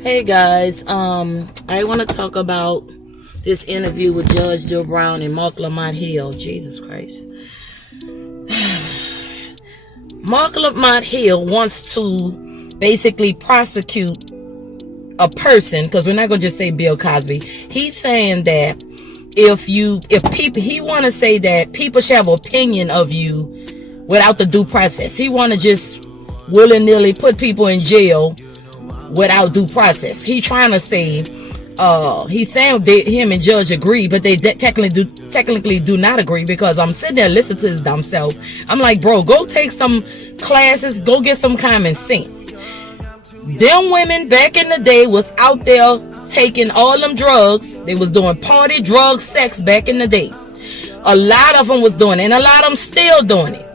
Hey guys, I want to talk about this interview with Judge Joe Brown and Marc Lamont Hill. Jesus Christ. Marc Lamont Hill wants to basically prosecute a person, because we're not going to just say Bill Cosby. He's saying that he want to say that people should have opinion of you without the due process. He want to just willy-nilly put people in jail without due process. He trying to say, he's saying that him and Judge agree, but they technically do not agree, because I'm sitting there listening to his dumb self. I'm like, bro, go take some classes, go get some common sense. Them women back in the day was out there taking all them drugs. They was doing party, drugs, sex back in the day. A lot of them was doing it, and a lot of them still doing it.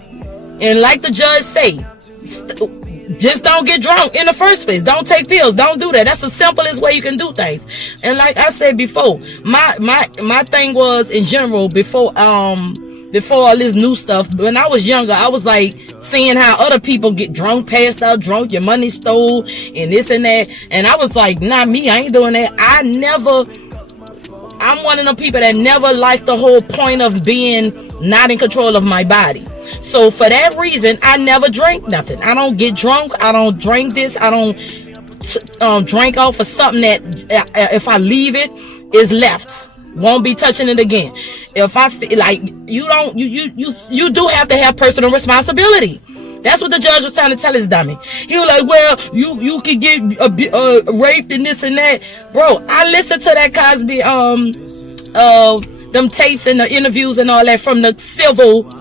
And like the judge say, just don't get drunk in the first place. Don't take pills. Don't do that. That's the simplest way you can do things. And like I said before, my thing was in general before all this new stuff. When I was younger, I was like seeing how other people get drunk, passed out drunk, your money stole, and this and that. And I was like, not me. I ain't doing that. I'm one of them people that never liked the whole point of being not in control of my body. So for that reason, I never drank nothing. I don't get drunk. I don't drink this. I don't drink off of something that if I leave it, is left. Won't be touching it again. If I feel like you do have to have personal responsibility. That's what the judge was trying to tell his dummy. He was like, well, you could get raped and this and that. Bro, I listened to that Cosby them tapes and the interviews and all that from the civil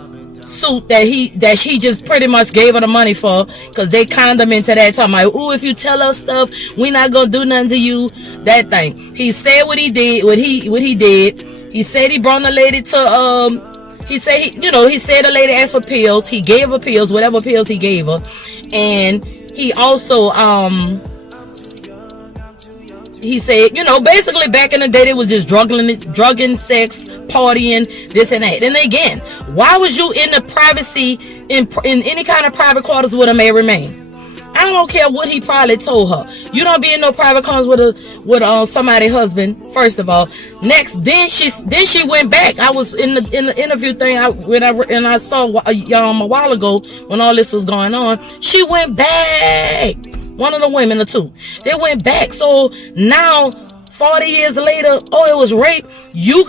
suit that he just pretty much gave her the money for, because they conned him into that, talking about, ooh, if you tell us stuff, we not gonna do nothing to you. That thing. He said what he did. He said he brought the lady to he said the lady asked for pills. He gave her pills, whatever pills he gave her. And he also he said, basically back in the day, they was just drugging, sex, partying, this and that. And again, why was you in the privacy, in any kind of private quarters with a married man? I don't care what he probably told her. You don't be in no private quarters with somebody's husband, first of all. Next, then she went back. I was in the interview thing I saw a while ago when all this was going on. She went back. One of the women or two. They went back. So now 40 years later, it was rape. You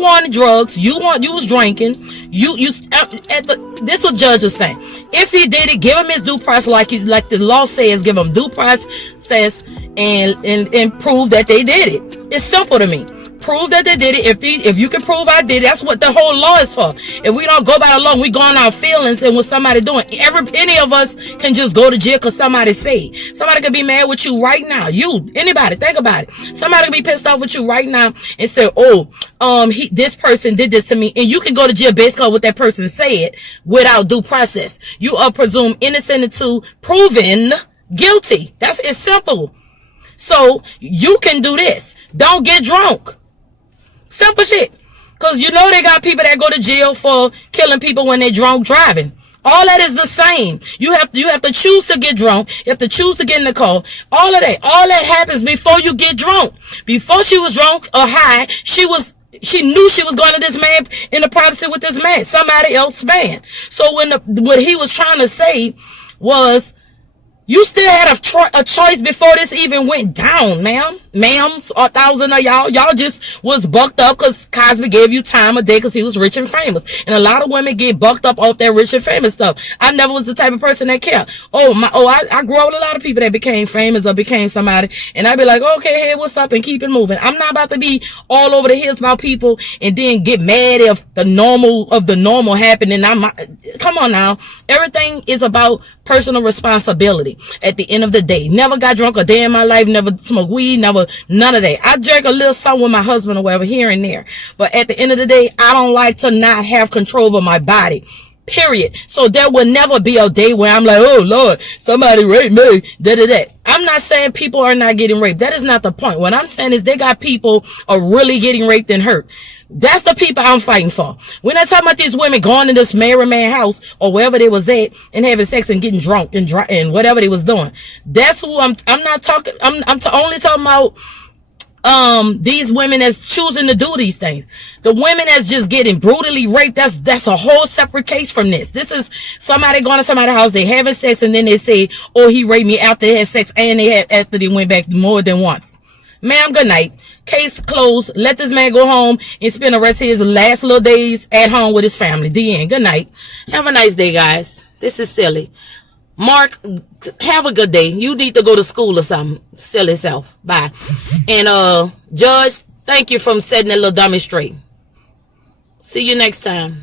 wanted drugs. You was drinking. This what judge was saying. If he did it, give him his due process, like the law says, give him due process and prove that they did it. It's simple to me. Prove that they did it. If you can prove I did it, that's what the whole law is for. If we don't go by the law, we go on our feelings and what somebody doing. Any of us can just go to jail because somebody say. Somebody could be mad with you right now. Anybody, think about it. Somebody could be pissed off with you right now and say, this person did this to me, and you can go to jail based on what that person said without due process. You are presumed innocent until proven guilty. It's simple. So you can do this. Don't get drunk. Simple shit. Because they got people that go to jail for killing people when they're drunk driving. All that is the same. You have to choose to get drunk. You have to choose to get in the car. All that happens before you get drunk. Before she was drunk or high, she knew she was going to this man in the privacy with this man, somebody else's man. So what he was trying to say was, you still had a choice before this even went down, ma'ams, or 1,000 of y'all just was bucked up because Cosby gave you time of day because he was rich and famous. And a lot of women get bucked up off that rich and famous stuff. I never was the type of person that cared. I grew up with a lot of people that became famous or became somebody, and I'd be like, okay, hey, what's up, and keep it moving. I'm not about to be all over the hills about people and then get mad if the normal happened. And come on now. Everything is about personal responsibility. At the end of the day, never got drunk a day in my life, never smoked weed, none of that. I drank a little something with my husband or whatever here and there, but at the end of the day, I don't like to not have control over my body. period. So there will never be a day where I'm like, oh Lord, somebody raped me, da. I'm not saying people are not getting raped. That is not the point. What I'm saying is they got people are really getting raped and hurt. That's the people I'm fighting for. We're not talking about these women going to this married man house or wherever they was at and having sex and getting drunk and whatever they was doing. That's who I'm not talking. I'm only talking about these women that's choosing to do these things. The women that's just getting brutally raped, that's a whole separate case from this. This is somebody going to somebody's house, they having sex, and then they say, oh, he raped me after they had sex, and after they went back more than once. Ma'am, good night. Case closed. Let this man go home and spend the rest of his last little days at home with his family. The end. Good night. Have a nice day, guys. This is silly. Mark, have a good day. You need to go to school or something. Silly self. Bye. And Judge, thank you for setting that little dummy straight. See you next time.